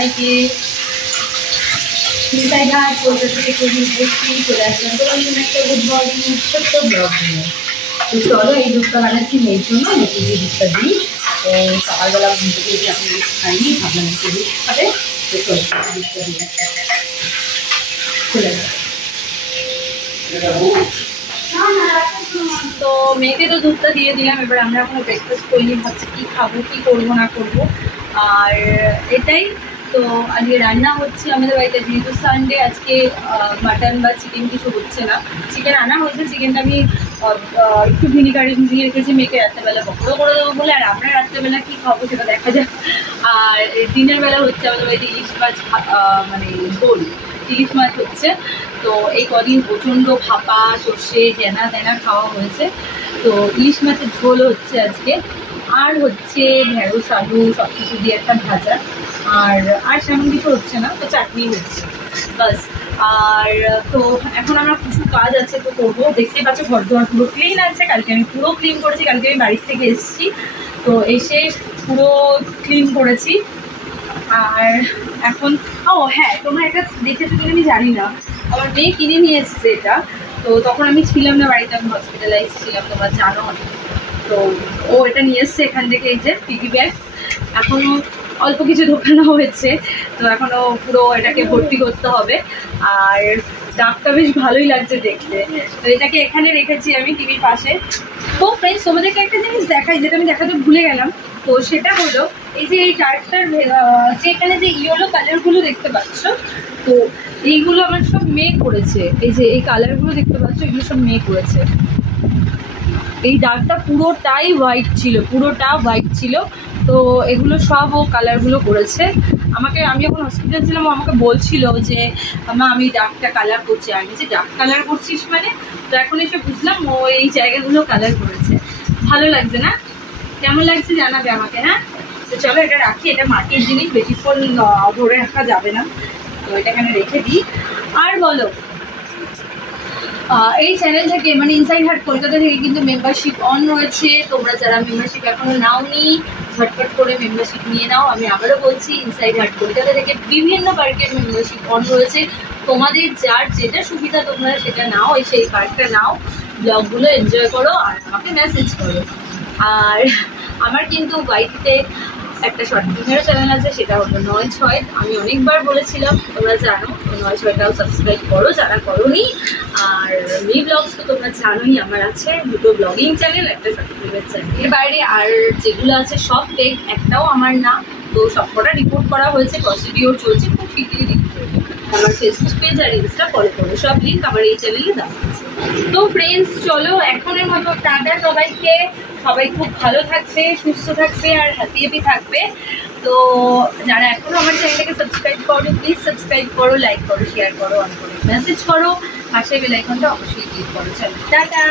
সবাইকে। ইনসাইড হাট কলকাতা থেকে চলে আসলাম তোমার একটা গুড মর্নিং ছোট্ট ব্লগ নিয়ে। তো চলো এই দুধটা বানাচ্ছি মেয়ের জন্য, মেয়েকে দিয়ে দুধটা দিই। তো সকালবেলা ঘুম থেকে উঠে আপনি দুধ খাইনি, ভাবলাম একটু দুধ খাবে, তো চলো দুধটা দিয়ে চলে যাবে। তো মেয়েকে তো দুধটা দিয়ে দিলাম, এবার আমরা এখনো ব্রেকফাস্ট করিনি, ভাবছি কী খাবো কী করবো না করবো। আর এটাই তো আজকে রান্না হচ্ছে আমাদের বাড়িতে, যেহেতু সানডে আজকে মাটন বা চিকেন কিছু হচ্ছে না। চিকেন আনা হয়েছে, চিকেনটা আমি একটু ভিনিগারে ভিজিয়ে রেখেছি মেয়েকে রাত্রেবেলা পকোড়া করে দেবো বলে। আর আমরা রাত্রেবেলা কী খাবো সেটা দেখা যাক। আর দিনের বেলা হচ্ছে আমাদের বাড়িতে ইলিশ মাছ, মানে ঝোল ইলিশ মাছ হচ্ছে। তো এই কদিন প্রচণ্ড ভাপা সর্ষে হেনা তেনা খাওয়া হয়েছে, তো ইলিশ মাছের ঝোল হচ্ছে আজকে। আর হচ্ছে ঢেঁড়স আলু সব কিছু দিয়ে একটা ভাজা, আর সেমন কিছু হচ্ছে না, তো চাটনি হচ্ছে বাস। আর তো এখন আমার কিছু কাজ আছে তো করবো। দেখতেই পাচ্ছ ঘর দুয়ার পুরো ক্লিন আছে, কালকে আমি পুরো ক্লিন করেছি। কালকে আমি বাড়ির থেকে এসেছি, তো এসে পুরো ক্লিন করেছি। আর এখন হ্যাঁ, তোমরা এটা দেখেছো কিনা আমি জানি না, আমার মেয়ে কিনে নিয়ে এসছে এটা। তো তখন আমি ছিলাম না বাড়িতে, আমি হসপিটালাইজ ছিলাম, তোমরা জানো। তো ও এটা নিয়ে এসছে এখান থেকে, এই যে পিগি ব্যাগ। এখনও অল্প কিছু ঢোকানো হয়েছে, তো এখনও পুরো এটাকে ভর্তি করতে হবে। আর দাগটা বেশ ভালোই লাগছে দেখতে, তো এটাকে এখানে রেখেছি আমি টিভির পাশে। তো ফ্রেন্ডস, তোমাদেরকে একটা জিনিস দেখাই যেটা আমি দেখাতে ভুলে গেলাম। তো সেটা হলো এই যে এই টার্টটার যে এখানে যে ইয়েলো কালারগুলো দেখতে পাচ্ছ, তো এইগুলো আমার সব মেয়ে করেছে। এই যে এই কালারগুলো দেখতে পাচ্ছ, এগুলো সব মেয়ে করেছে। এই দাগটা পুরোটাই হোয়াইট ছিল, পুরোটা হোয়াইট ছিল, তো এগুলো সব ও কালারগুলো করেছে আমাকে। আমি যখন হসপিটাল ছিলাম ও আমাকে বলছিল যে মা আমি ডার্কটা কালার করছি। আমি যে ডার্ক কালার করছিস মানে, তো এখন এসে বুঝলাম ও এই জায়গাগুলো কালার করেছে। ভালো লাগছে না? কেমন লাগছে জানাবে আমাকে, হ্যাঁ? তো চলো এটা রাখি, এটা মাটির জিনিস, বেশিক্ষণ ধরে রাখা যাবে না, তো এটা এখানে রেখে দিই। আর বলো, এই চ্যানেল থেকে মানে ইনসাইড হাট কলকাতা থেকে কিন্তু মেম্বারশিপ অন রয়েছে। তোমরা যারা মেম্বারশিপ এখনো নাওনি, ঝটপট করে মেম্বারশিপ নিয়ে নাও। আমি আবারও বলছি, ইনসাইড হাট কলকাতা থেকে বিভিন্ন পার্কের মেম্বারশিপ অন রয়েছে। তোমাদের যার যেটা সুবিধা তোমরা সেটা নাও, সেই পার্কটা নাও, ব্লগগুলো এনজয় করো আর আমাকে মেসেজ করো। আর আমার কিন্তু বাইকতে একটা শর্ট ফিল্মেরও চ্যানেল আছে, সেটা হলো ৯৬। আমি অনেকবার বলেছিলাম, তোমরা জানো, ৯৬টাও সাবস্ক্রাইব করো যারা করোনি। আর মি ব্লগস তো তোমরা জানোই আমার আছে, দুটো ব্লগিং চ্যানেল, একটা শর্ট ফিল্মের চ্যানেল। এর বাইরে আর যেগুলো আছে সব ফেক, একটাও আমার না। তো সবকটা রিপোর্ট করা হয়েছে, প্রসিডিওর চলছে, খুব শীঘ্রই রিপোর্ট করবো। আমার ফেসবুক পেজ আর ইনস্টা ফলো করো, সব লিঙ্ক আমার এই চ্যানেলে দেওয়া আছে। তো ফ্রেন্ডস চলো এখনের মতো টাটা সবাইকে। সবাই খুব ভালো থাকবে, সুস্থ থাকবে আর হ্যাপি থাকবে। তো যারা এখনো আমার চ্যানেলটাকে সাবস্ক্রাইব করো, প্লিজ সাবস্ক্রাইব করো, লাইক করো, শেয়ার করো, অন করো, মেসেজ করো, পাশে বেল আইকনটা অবশ্যই ক্লিক করো। চলো টাটা।